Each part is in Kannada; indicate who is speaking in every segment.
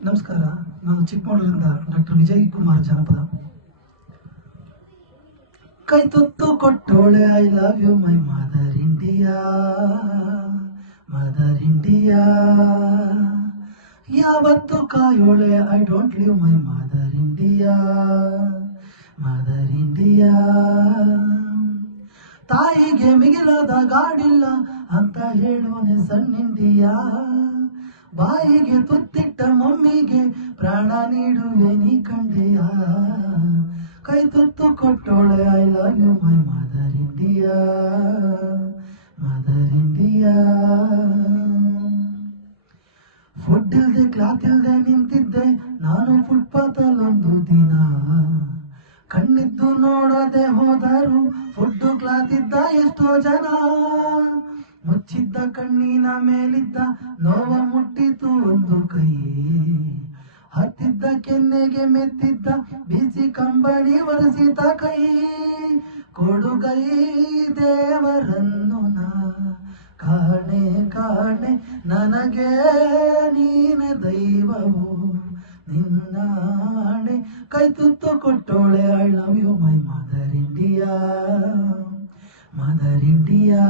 Speaker 1: ನಮಸ್ಕಾರ, ನಾನು ಚಿಕ್ಕಮಗಳೂರಿಂದ ಡಾಕ್ಟರ್ ವಿಜಯ್ ಕುಮಾರ್ ಜನಪದ. ಕೈ ತುತ್ತು ಕೊಟ್ಟೋಳೆ I love you my mother India mother India ಯಾವತ್ತು ಕಾಯೋಳೆ I don't live my mother India mother India ತಾಯಿಗೆ ಮಿಗಿಲಾದ ಗಾಡಿಲ್ಲ ಅಂತ ಹೇಳೋನೆ ಸಣ್ಣ ಇಂಡಿಯಾ ಬಾಯಿಗೆ ತುತ್ತಿಟ್ಟ ಮಮ್ಮಿಗೆ ಪ್ರಾಣ ನೀಡುವೆ ನೀ ಕಂಡೆಯ ಕೈ ತುತ್ತು ಕೊಟ್ಟೋಳೆ I love you my mother India mother India food ಇಲ್ದೆ ಕ್ಲಾತ್ ಇಲ್ದೆ ನಿಂತಿದ್ದೆ, ನಾನು ಫುಟ್ಪಾತ್ ಅಲ್ಲೊಂದು ದಿನ. ಕಣ್ಣಿದ್ದು ನೋಡದೆ ಹೋದರು ಫುಡ್ ಕ್ಲಾತ್ ಇದ್ದ ಎಷ್ಟೋ ಜನ. ಮುಚ್ಚಿದ್ದ ಕಣ್ಣಿನ ಮೇಲಿದ್ದ ನೋವ ಮುಟ್ಟಿತು ಒಂದು ಕೈ ಹತ್ತಿದ್ದ ಕೆನ್ನೆಗೆ ಮೆತ್ತಿದ್ದ ಬಿಸಿ ಕಂಬಳಿ ಒರೆಸಿದ ಕೈ. ಕೊಡುಗೈ ದೇವರನ್ನು ಕಾಣೆ ಕಾಣೆ ನನಗೆ ನೀನ ದೈವವು. ನಿನ್ನಾಣೆ ಕೈ ತುತ್ತು ಕೊಟ್ಟೋಳೆ I love you my mother India mother India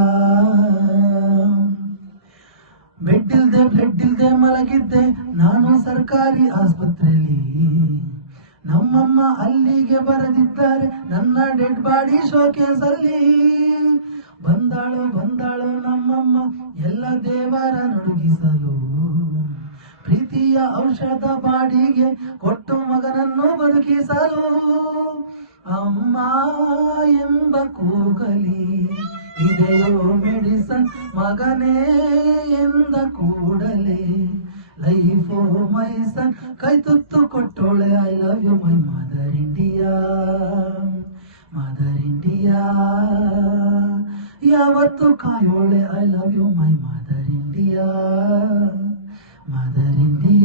Speaker 1: bed ಇಲ್ದೆ ಇಲ್ದೆ ಮಲಗಿದ್ದೆ ನಾನು ಸರ್ಕಾರಿ ಆಸ್ಪತ್ರೆಯಲ್ಲಿ. ನಮ್ಮಮ್ಮ ಅಲ್ಲಿಗೆ ಬರೆದಿದ್ದಾರೆ, ನನ್ನ ಡೆಡ್ ಬಾಡಿ ಶೋಕೇಸ್ ಅಲ್ಲಿ. ಬಂದಾಳು ಬಂದಾಳು ನಮ್ಮಮ್ಮ, ಎಲ್ಲ ದೇವರ ನಡುಗಿಸಲು. ಪ್ರೀತಿಯ ಔಷಧ ಬಾಡಿಗೆ ಕೊಟ್ಟು ಮಗನನ್ನು ಬದುಕಿಸಲು. ಅಮ್ಮ ಎಂಬ ಕೂಗಲಿ, ಇದೆಯೋ ಮೆಡಿಸನ್ ಮಗನೇ darling. Life for my son, kai tuttu kottole, I love you, my mother India. Mother India, yavattu kayole, I love you, my mother India. Mother India.